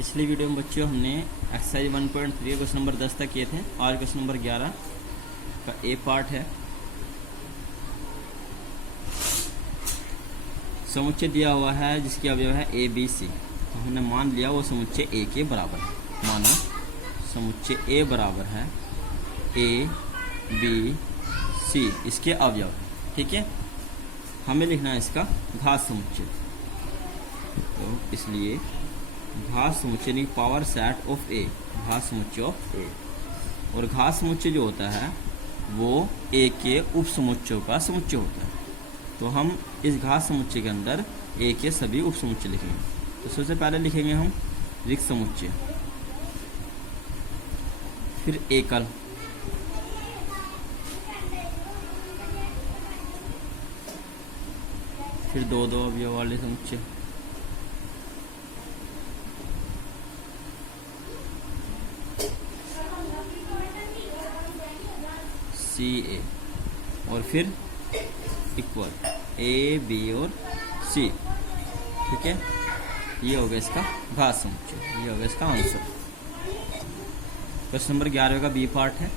पिछली वीडियो में बच्चों हमने एक्सरसाइज 1.3 क्वेश्चन नंबर 10 तक किए थे। आज क्वेश्चन नंबर 11 का ए पार्ट है। समुच्चय दिया हुआ है जिसकी अवयव है ए बी सी। तो हमने मान लिया वो समुच्चय ए के बराबर है। मानो समुच्चय ए बराबर है ए बी सी, इसके अवयव। ठीक है, हमें लिखना है इसका घात समुच्चय। तो इसलिए घात समुच्चय यानी पावर सेट ऑफ ए, घात समुच्चय ऑफ ए। और घात समुच्चय जो होता है वो ए के उप समुच्चयों का समुच्चय होता है। तो हम इस घात समुच्चय के अंदर ए के सभी उप समुच्चय लिखेंगे। तो सबसे पहले लिखेंगे हम रिक्त समुच्चय, फिर एकल, फिर दो दो अवयव वाले समुच्चय, सी ए, और फिर इक्वल ए बी और सी। ठीक है, ये हो गया इसका घात समुच्चय, ये हो गया इसका आंसर। क्वेश्चन नंबर 11 का बी पार्ट है।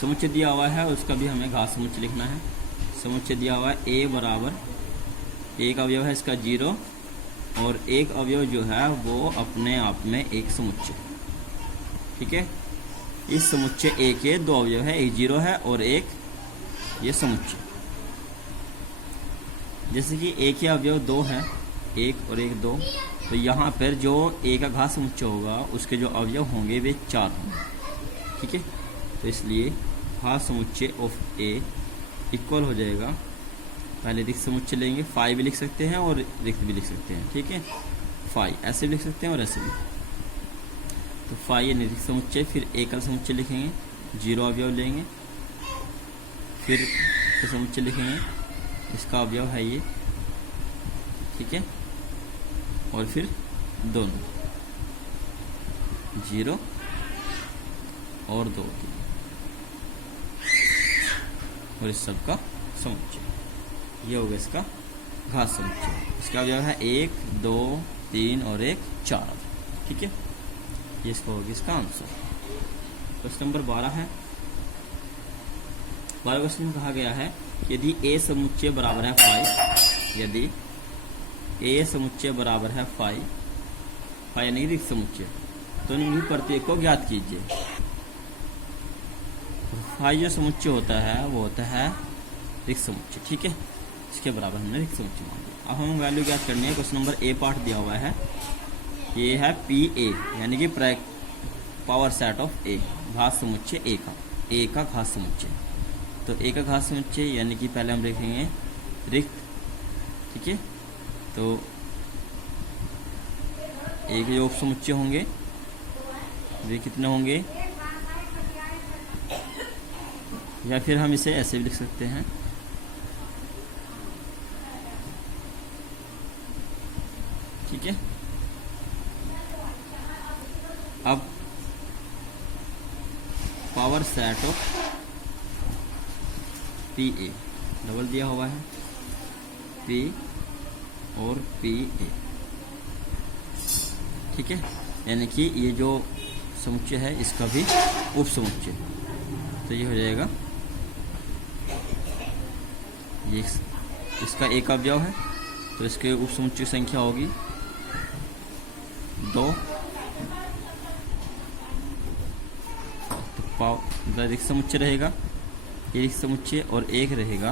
समुच्चय दिया हुआ है उसका भी हमें घात समुच्चय लिखना है। समुच्चय दिया हुआ है ए बराबर, एक अवयव है इसका 0 और एक अवयव जो है वो अपने आप में एक समुच्चय। ठीक है, इस समुच्चय ए के दो अवयव है, एक 0 है और एक ये समुच्चय। जैसे कि ए के अवयव 2 है, एक और एक 2, तो यहाँ पर जो ए का घात समुच्चय होगा उसके जो अवयव होंगे वे 4 होंगे। ठीक है, तो इसलिए घात समुच्चय ऑफ ए इक्वल हो जाएगा, पहले रिक्त समुच्चय लेंगे, फाई भी लिख सकते हैं और रिक्त भी लिख सकते हैं। ठीक है, फाई ऐसे भी लिख सकते हैं और ऐसे भी। तो फाई यानी रिक्त समुच्चय, फिर एकल समुच्चय लिखेंगे, 0 अवयव लेंगे, फिर समुच्चय लिखेंगे, इसका अवयव है ये। ठीक है, और फिर दोनों 0 और 2 और इस सब का समुच्चय। ये हो गया इसका घात समुच्चय। इसका अवयव है 1 2 3 और 1 4। ठीक है, ये इसका होगा इसका आंसर। क्वेश्चन नंबर 12 है। 12 क्वेश्चन में कहा गया है यदि ए समुच्चय बराबर है 5, यदि ए समुच्चय बराबर है 5 यानी रिक्त समुच्चय, तो निम्न प्रत्येक को ज्ञात कीजिए। फाई जो समुच्चय होता है वो होता है रिक्त समुच्चय। ठीक है, इसके बराबर हमने रिक्त समुच्चय मान लिया। अब हम वैल्यू ज्ञात करनी है। क्वेश्चन नंबर ए पार्ट दिया हुआ है, ये है पी ए यानी कि पावर सेट ऑफ ए, घात समुच्चय ए का घात समुच्चय। तो ए का घात समुच्चय यानी कि पहले हम लिखेंगे रिक्त। ठीक है, तो ए के जो उप समुच्चय होंगे वे कितने होंगे, या फिर हम इसे ऐसे भी लिख सकते हैं। ठीक है, अब power set of P A double दिया हुआ है, पी और पी ए। ठीक है, यानी कि ये जो समुच्चय है इसका भी उप समुच्चय। तो ये हो जाएगा, ये इसका एक अवयव है तो इसके उप समुच्चय संख्या होगी 2। तो रिक्त समुच्चय रहेगा, ये रिक्त समुच्चय और एक रहेगा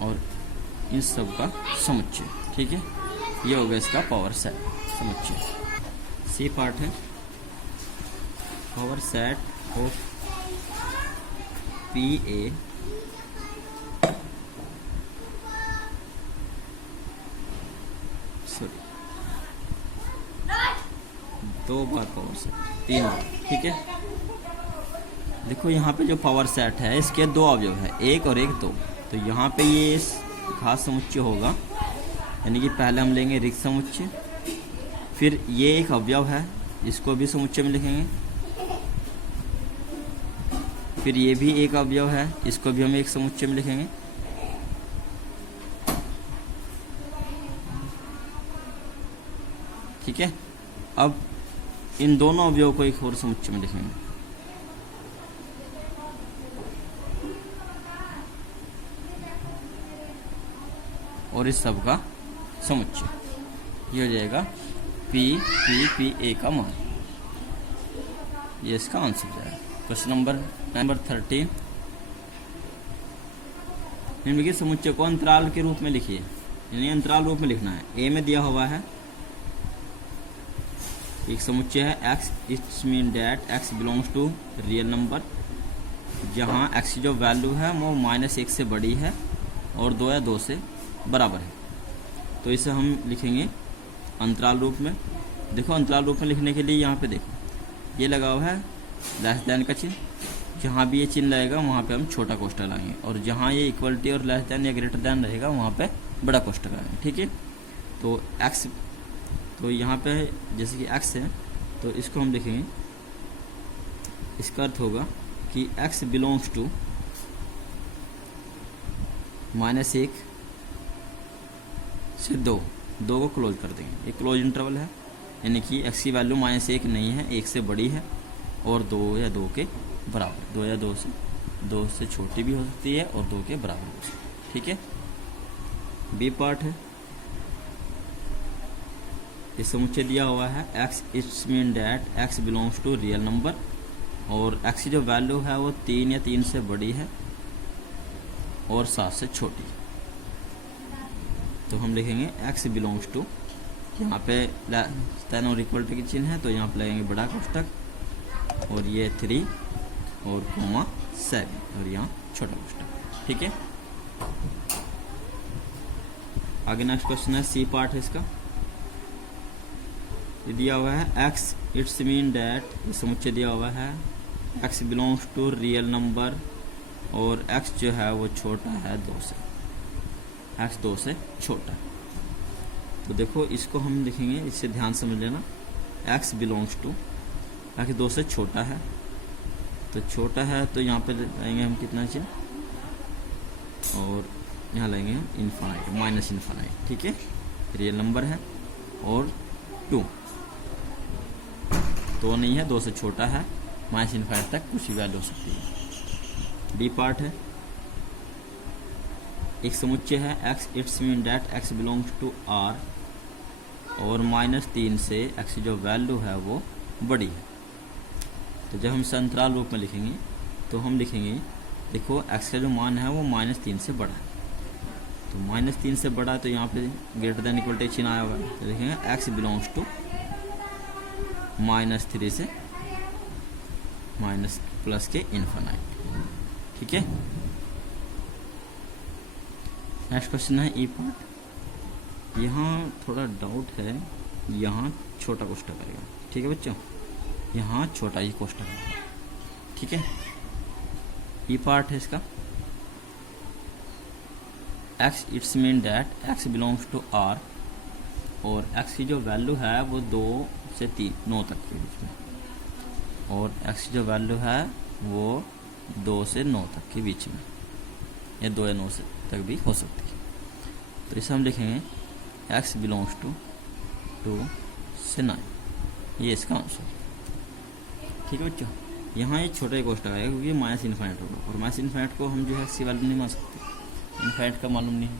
और इन सब का समुच्चय। ठीक है, ये हो गया इसका पावर सेट समुच्चय। सी पार्ट है। Power set of P A sorry 2 bar power set 3 बार। ठीक है, देखो यहाँ पे जो पावर सेट है इसके 2 अवयव है, 1 और 1 2। तो यहाँ पे ये घात समुच्चय होगा, यानी कि पहले हम लेंगे रिक्त समुच्चय, फिर ये एक अवयव है इसको भी समुच्चय में लिखेंगे, फिर ये भी एक अवयव है इसको भी हम एक समुच्चय में लिखेंगे, ठीक है। अब इन दोनों अवयव को एक और समुच्चय में लिखेंगे, और इस सब का समुच्चय ये हो जाएगा पी पी पी ए का मान। ये इसका आंसर हो जाएगा। क्वेश्चन नंबर 13, निम्नलिखित समुच्चय को अंतराल के रूप में लिखिए, यानी अंतराल रूप में लिखना है। ए में दिया हुआ है एक समुच्चय है x, it's mean that x belongs to real number, जहाँ एक्स की जो वैल्यू है वो -1 से बड़ी है और 2 या 2 से बराबर है। तो इसे हम लिखेंगे अंतराल रूप में। देखो अंतराल रूप में लिखने के लिए यहाँ पे देखो ये लगा हुआ है लेस देन का चिन्ह, जहाँ भी ये चिन्ह लगेगा वहाँ पे हम छोटा कोष्ठक लगाएंगे, और जहाँ ये इक्वलिटी और लेस देन या ग्रेटर देन रहेगा वहाँ पे बड़ा कोष्ठक लगाएंगे। ठीक है। तो एक्स, तो यहाँ पे जैसे कि एक्स है तो इसको हम लिखेंगे, इसका अर्थ होगा कि एक्स बिलोंग्स टू -1 से 2 को क्लोज कर देंगे। एक क्लोज इंटरवल है, यानी कि एक्स की वैल्यू -1 नहीं है, 1 से बड़ी है और 2 या 2 के बराबर, 2 या 2 से छोटी भी हो सकती है और 2 के बराबर हो सकती है। ठीक है। बी पार्ट है, इस समुच्चय दिया हुआ है x, it's mean that x belongs to real number, और एक्स की जो वैल्यू है वो 3 या 3 से बड़ी है और 7 से छोटी। तो हम लिखेंगे एक्स बिलोंग्स टू, यहाँ पे देन और इक्वल टू की चिन्ह है तो यहाँ पे लगेंगे बड़ा कोष्ठक, और ये 3 और कोमा 7 और यहाँ छोटा कोष्ठक। ठीक है। आगे नेक्स्ट क्वेश्चन है, सी पार्ट है इसका। ये दिया हुआ है एक्स, इट्स मीन डैट, ये समुच्चय दिया हुआ है x belongs to real number, और एक्स जो है वो छोटा है 2 से, एक्स 2 से छोटा है। तो देखो इसको हम लिखेंगे, इससे ध्यान समझ लेना, एक्स बिलोंग्स टू, एक्स 2 से छोटा है, तो छोटा है तो यहाँ पे लाएंगे हम कितना चिन्ह, और यहाँ लाएंगे हम इन्फानाइट, माइनस इन्फानाइट। ठीक है। रियल नंबर है और 2 नहीं है, 2 से छोटा है, -∞ तक कुछ भी वैल्यू हो सकती है। डी पार्ट है, एक समुच्चय है x, it's mean that x belongs to R, और -3 से एक्स की जो वैल्यू है वो बड़ी है। तो जब हम इसे अंतराल रूप में लिखेंगे तो हम लिखेंगे, देखो एक्स का जो मान है वो -3 से बड़ा है, तो -3 से बड़ा, तो यहाँ पे ग्रेटर देन इक्वल टू चिन्ह आया हुआ है, तो लिखेंगे एक्स बिलोंग्स टू -3 से प्लस के इन्फानाइट। ठीक है। नेक्स्ट क्वेश्चन है ई पार्ट। यहाँ थोड़ा डाउट है, यहाँ छोटा कोष्ठक आएगा। ठीक है बच्चों, यहाँ छोटा ही कोष्ठक आएगा। ठीक है। ई पार्ट है इसका, x, it's mean that x belongs to R, और एक्स की जो वैल्यू है वो 2 से 9 तक के बीच में, और एक्स की जो वैल्यू है वो 2 से 9 तक के बीच में, या 2 या 9 से तक भी हो सकती है। तो इसे हम लिखेंगे एक्स बिलोंग्स टू 2 से 9, ये इसका आंसर। ठीक है बच्चों, यहाँ ये छोटा ही कोष्ठक आएगा क्योंकि -∞ होगा, और -∞ को हम जो है इसकी वैल्यू नहीं मान सकते, इनफाइनाइट का मालूम नहीं है।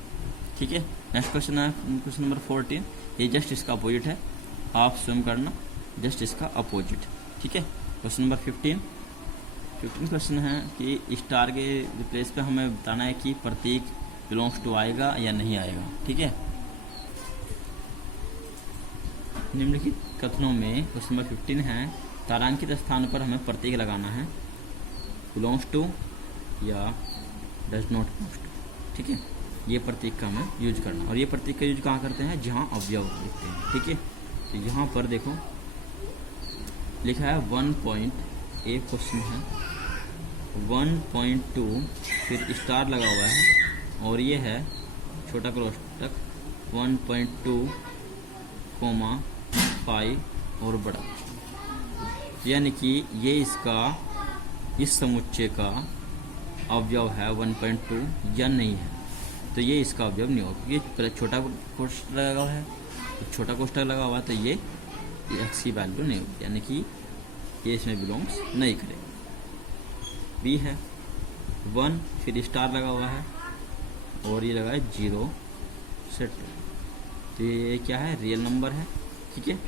ठीक है। नेक्स्ट क्वेश्चन है क्वेश्चन नंबर 14, ये जस्ट इसका अपोजिट है, आप स्वयं करना, जस्ट इसका अपोजिट। ठीक है। क्वेश्चन नंबर 15 क्वेश्चन है कि स्टार के रिप्लेस पे हमें बताना है कि प्रतीक बिलोंग्स टू आएगा या नहीं आएगा। ठीक है। निम्नलिखित कथनों में क्वेश्चन नंबर 15 है, तारांकित स्थान पर हमें प्रतीक लगाना है, बिलोंग्स टू या डज नॉट बिलोंग्स टू। ठीक है। ये प्रतीक का हमें यूज करना, और ये प्रतीक का यूज कहाँ करते हैं, जहाँ अवयव लिखते हैं। ठीक है। तो यहाँ पर देखो लिखा है 1. एक क्वेश्चन है 1.2, फिर स्टार लगा हुआ है, और ये है छोटा कोष्ठक 1.2, 5 और बड़ा, यानी कि ये इसका, इस समुच्चय का अवयव है 1.2 या नहीं है, तो ये इसका अवयव नहीं होगा क्योंकि छोटा कोष्ठक लगा हुआ है तो छोटा कोष्टक लगा हुआ है तो ये एक्स की वैल्यू नहीं होगी, यानी कि ये इसमें बिलोंग्स नहीं करेगा। बी है 1 फिर स्टार लगा हुआ है और ये लगा है 0 से 2, तो ये क्या है, रियल नंबर है। ठीक है,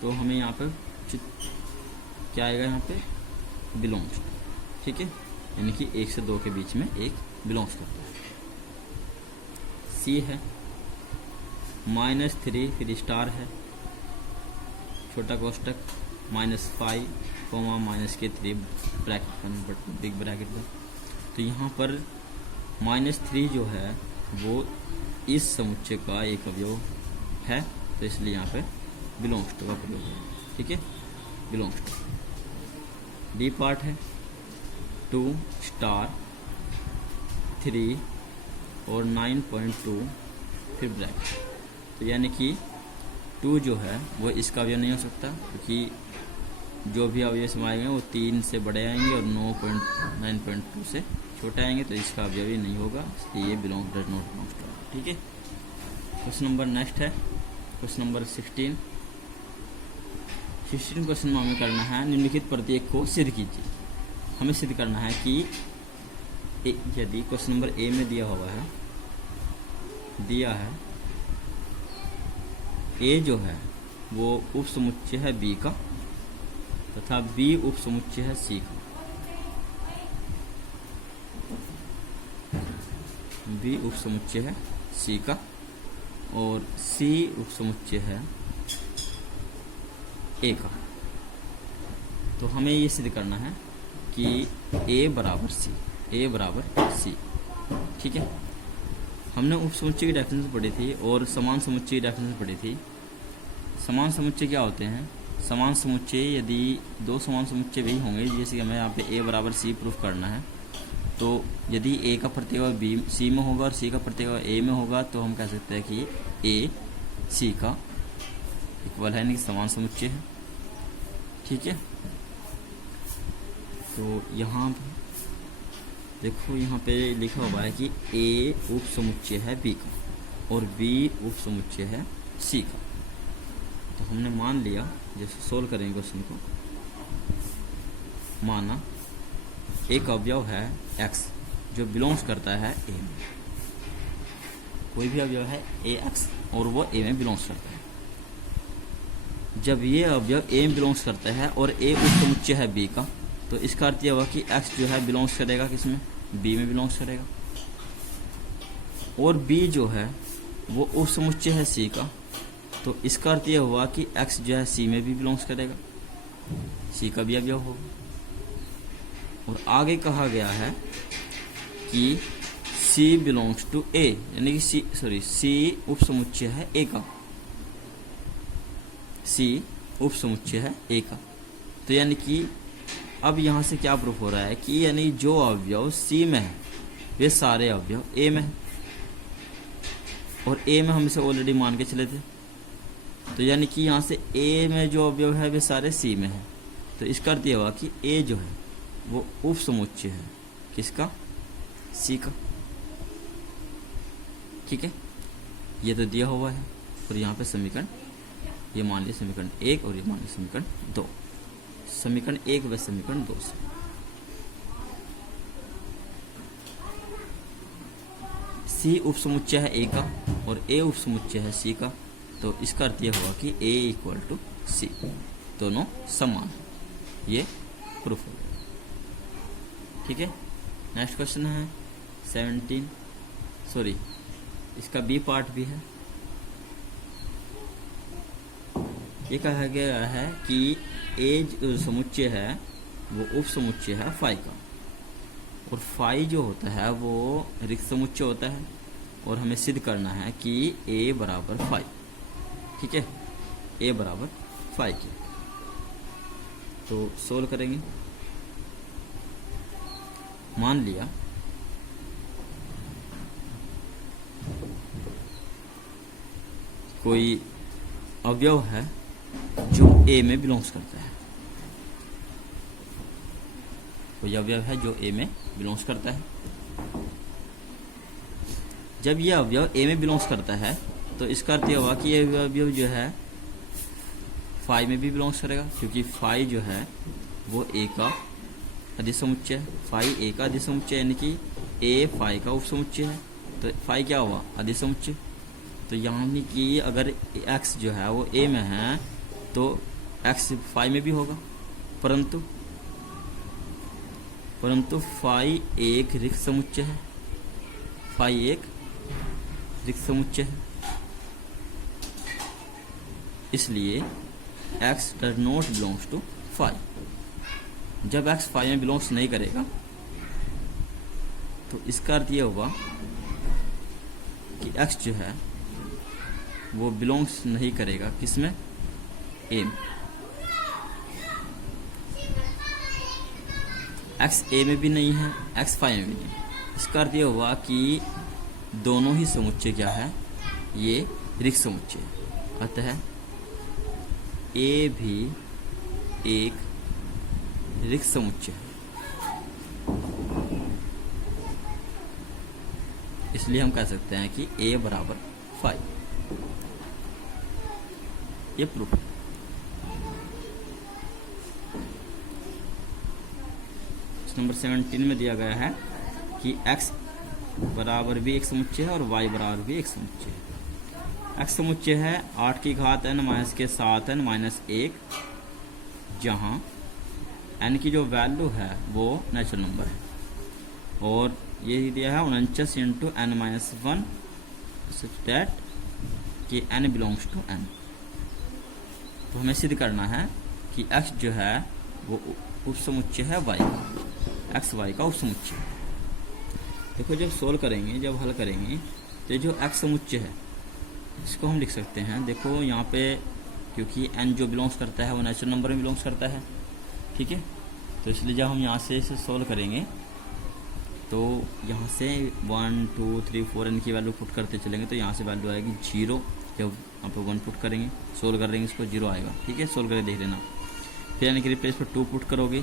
तो हमें यहाँ पे क्या आएगा, यहाँ पे बिलोंग्स। ठीक है, यानी कि 1 से 2 के बीच में एक बिलोंग्स करता है। सी है -3 फिर स्टार है, छोटा कोष्टक -5 -3 ब्रैकेट बिग ब्रैकेट में। तो यहाँ पर -3 जो है वो इस समुच्चय का एक अवयव है, तो इसलिए यहाँ पे बिलोंग्स टू का प्रयोग है। ठीक है, बिलोंग्स टू। डी पार्ट है 2 स्टार 3 और 9.2 फिर ब्रैकेट, तो यानी कि 2 जो है वो इसका अवयव नहीं हो सकता, क्योंकि जो भी अवयव इसमें आएंगे वो 3 से बड़े आएंगे और 9.2 से छोटे आएंगे, तो इसका अवयव ही नहीं होगा, इसलिए ये belong does not belongs to. ठीक है, क्वेश्चन नंबर नेक्स्ट है क्वेश्चन नंबर 16 क्वेश्चन में हमें करना है निम्नलिखित प्रत्येक को सिद्ध कीजिए। हमें सिद्ध करना है कि यदि क्वेश्चन नंबर ए में दिया है ए जो है वो उप समुच्चय है बी का तथा बी उप समुच्चय है सी का, बी उप समुच्चय है सी का और सी उप समुच्चय है ए का। तो हमें ये सिद्ध करना है कि ए बराबर सी। ठीक है, हमने उप समुच्चय की डेफिनेशन पढ़ी थी और समान समुच्चय की डेफिनेशन पढ़ी थी। समान समुच्चय क्या होते हैं? समान समुच्चय यदि दो समान समुच्चय भी होंगे, जैसे कि हमें यहाँ पे ए बराबर सी प्रूफ करना है, तो यदि ए का प्रत्यय बी सी में होगा और सी का प्रत्यय ए में होगा, तो हम कह सकते हैं कि ए सी का इक्वल है, यानी कि समान समुच्चय है। ठीक है, तो यहाँ देखो, यहाँ पे लिखा हुआ है कि ए उप समुच्चय है बी का और बी उप समुच्चय है सी का। तो हमने मान लिया, जैसे सोल्व करेंगे क्वेश्चन को, माना एक अवयव है एक्स जो बिलोंग्स करता है ए में। कोई भी अवयव है ए एक्स और वो ए में बिलोंग्स करता है। जब ये अवयव ए में बिलोंग्स करता है और ए उप समुच्चय है बी का, तो इसका अर्थ यह हुआ कि एक्स जो है बिलोंग्स करेगा किसमें? बी में बिलोंग्स करेगा। और बी जो है वो उप समुच्चय है सी का, तो इसका अर्थ यह हुआ कि एक्स जो है सी में भी बिलोंग्स करेगा, सी का भी अवयव होगा। और आगे कहा गया है कि सी बिलोंग्स टू ए, यानी कि सी उप समुच्चय है ए का, सी उप समुच्चय है ए का। तो यानी कि अब यहाँ से क्या प्रूफ हो रहा है कि यानी जो अवयव सी में है वे सारे अवयव ए में है, और ए में हम इसे ऑलरेडी मान के चले थे। तो यानी कि यहाँ से ए में जो अवयव है वे सारे सी में है, तो इसका अर्थ यह हुआ कि ए जो है वो उप समुच्चय है किसका? सी का। ठीक है, ये तो दिया हुआ है। और यहाँ पे समीकरण, ये मान लिया समीकरण 1 और ये मान लिया समीकरण 2। समीकरण 1 व समीकरण 2 से सी उप समुच्चय है ए का और ए उप समुच्चय है सी का, तो इसका अर्थ यह हुआ कि ए इक्वल टू सी, दोनों समान, ये प्रूफ हो गया। ठीक है, नेक्स्ट क्वेश्चन है 17, इसका बी पार्ट भी है। ये कहा गया है कि ए जो समुच्चय है वो उप समुच्चय है फाई का, और फाई जो होता है वो रिक्त समुच्चय होता है, और हमें सिद्ध करना है कि ए बराबर फाई। ठीक है, ए बराबर फाई की। तो सोल्व करेंगे। मान लिया कोई अवयव है जो ए में बिलोंग्स करता है, कोई अवयव है जो ए में बिलोंग्स करता है। जब यह अवयव ए में बिलोंग्स करता है तो इसका अर्थ यह हुआ कि ये अवयव जो है फाई में भी बिलोंग्स करेगा, क्योंकि फाई जो है वो ए का अधिसमुच्चय है। फाई ए का अधिसमुच्चय यानी कि ए फाई का उपसमुच्चय है। तो फाई क्या हुआ? अधिसमुच्चय। तो यानी कि अगर एक्स जो है वो ए में है तो एक्स फाई में भी होगा, परंतु फाई एक रिक्त समुच्चय है। फाई एक रिक्त समुच्चय है, इसलिए x does not belongs to phi. जब x फाई में बिलोंग्स नहीं करेगा तो इसका अर्थ ये होगा कि x जो है वो बिलोंग्स नहीं करेगा किसमें? a में। x a में भी नहीं है, x फाई में भी नहीं। इसका अर्थ ये होगा कि दोनों ही समुच्चय क्या है? ये रिक्त समुच्चय है। अतः ए भी एक रिक्त समुच्चय है, इसलिए हम कह सकते हैं कि ए बराबर फाई। ये प्रूफ है। नंबर 17 में दिया गया है कि x बराबर भी एक समुच्चय है और y बराबर भी एक समुच्चय है। x समुच्चय है 8 की घात n माइनस के 7n माइनस 1, जहाँ n की जो वैल्यू है वो नेचुरल नंबर है, और ये दिया है 49 into n minus 1 such that कि n बिलोंग्स टू n। तो हमें सिद्ध करना है कि x जो है वो उपसमुच्चय है y का, x y का उपसमुच्चय। देखो जब सोल्व करेंगे, जब हल करेंगे तो जो x समुच्चय है इसको हम लिख सकते हैं। देखो यहाँ पे क्योंकि n जो बिलोंग्स करता है वो नेचुरल नंबर में बिलोंग्स करता है, ठीक है। तो इसलिए जब हम यहाँ से इसे सोल्व करेंगे तो यहाँ से 1 2 3 4 n की वैल्यू पुट करते चलेंगे तो यहाँ से वैल्यू आएगी 0। जब यहाँ पे 1 पुट करेंगे, सोल्व करेंगे इसको, 0 आएगा, ठीक है। सोल्व करके देख लेना। फिर n के रिप्लेस पर 2 पुट करोगे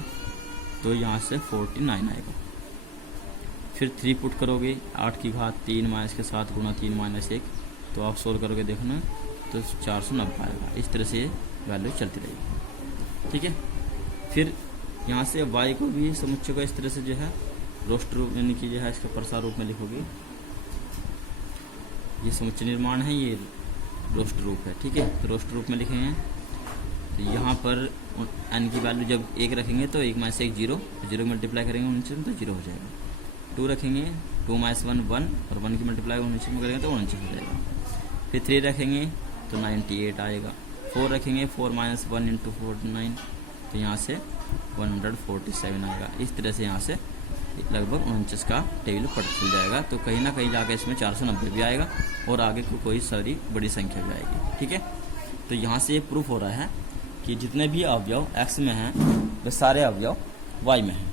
तो यहाँ से 49 आएगा। फिर 3 पुट करोगे, 8 की घात 3 माइनस के 7 गुणा 3 माइनस 1, तो आप सोल्व करोगे देखना तो 490 आएगा। इस तरह से वैल्यू चलती रहेगी, ठीक है। फिर यहाँ से y को भी समुच्चय को इस तरह से जो है रोस्ट रूप यानी कि जो है इसका प्रसार रूप में लिखोगे। ये समुच्चय निर्माण है, ये रोस्ट रूप है, ठीक है। तो रोस्ट रूप में लिखेंगे तो यहाँ पर n की वैल्यू जब 1 रखेंगे तो 1 माइनस 1 0, 0 मल्टीप्लाई करेंगे 19 में तो 0 हो जाएगा। 2 रखेंगे, 2 माइनस 1 1, और 1 की मल्टीप्लाई 19 में करेंगे तो 19 हो जाएगा। फिर 3 रखेंगे तो 98 आएगा। 4 रखेंगे, 4 माइनस 1 इंटू 49, तो यहाँ से 147 आएगा। इस तरह से यहाँ से लगभग 49 का टेबल पता चल जाएगा। तो कहीं ना कहीं जाकर इसमें 490 भी आएगा और आगे कोई सारी बड़ी संख्या भी आएगी, ठीक है। तो यहाँ से ये प्रूफ हो रहा है कि जितने भी अवयव x में हैं वे सारे अवयव y में हैं,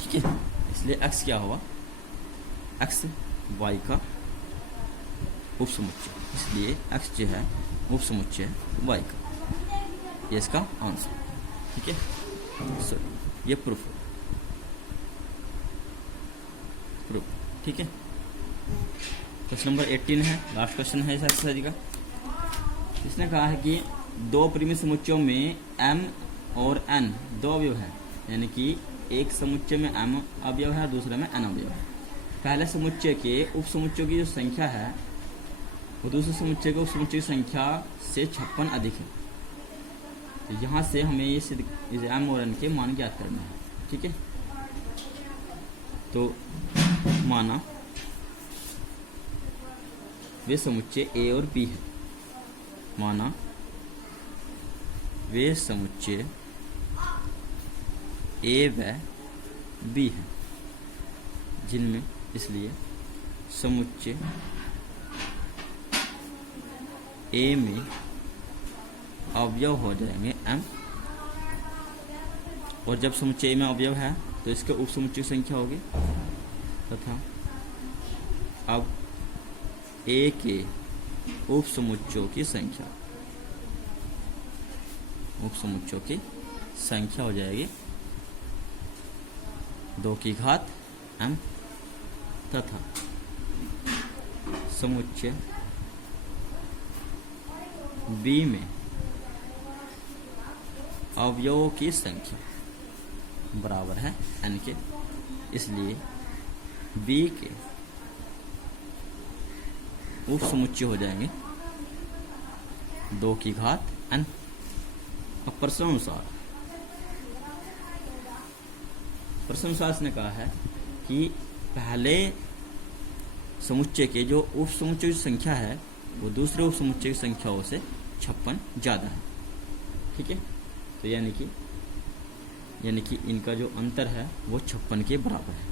ठीक है। इसलिए x क्या हुआ? x y का उपसमुच्चय, इसलिए x जो है उपसमुच्चय y का। ये इसका आंसर, ठीक है। सो ये प्रूफ, ठीक है। क्वेश्चन नंबर 18 है, लास्ट क्वेश्चन है इस एक्सरसाइज का। इसने कहा है कि दो परिमित समुच्चयों में m और n दो अवयव हैं, यानी कि एक समुच्चय में m अवयव है और दूसरे में n अवयव है। पहले समुच्चय के उपसमुच्चयों की जो संख्या है वो दूसरे समुच्चय के उपसमुच्चय की संख्या से 56 अधिक है। तो यहाँ से हमें ये सिद्ध m और n के मान ज्ञात करना है, ठीक है। तो माना वे समुच्चय a और b है, माना वे समुच्चय a व b है, जिनमें इसलिए समुच्चय a में अवयव हो जाएंगे m, और जब समुच्चय a में अवयव है तो इसके उपसमुच्चय संख्या होगी, तथा अब a के उपसमुच्चयों की संख्या हो जाएगी 2 की घात m, तथा समुच्चय बी में अवयवों की संख्या बराबर है n के, इसलिए b के उप समुच्चय हो जाएंगे 2 की घात n। अब प्रश्नानुसार इसने कहा है कि पहले समुच्चय के जो उप समुच्चय की संख्या है वो दूसरे उप समुच्चय की संख्याओं से 56 ज्यादा है। ठीक है, तो यानी कि इनका जो अंतर है वो 56 के बराबर है,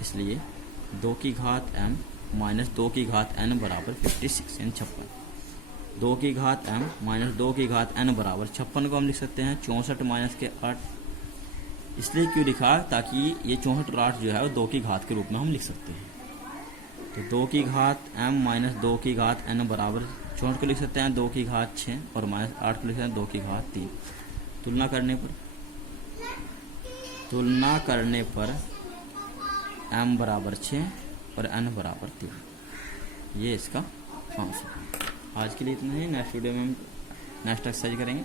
इसलिए 2 की घात m माइनस 2 की घात n बराबर 56 यानी 56। 2 की घात m माइनस 2 की घात n बराबर 56 को हम लिख सकते हैं 64 माइनस के 8। इसलिए क्यों लिखा, ताकि ये 64 और 8 जो है वो 2 की घात के रूप में हम लिख सकते हैं। तो 2 की घात m माइनस 2 की घात n बराबर 64 को लिख सकते हैं 2 की घात 6 और माइनस 8 को लिख सकते हैं 2 की घात 3। तुलना करने पर m बराबर 6 और n बराबर 3। ये इसका आंसर। आज के लिए इतना ही। नेक्स्ट वीडियो में हम नेक्स्ट एक्सरसाइज करेंगे।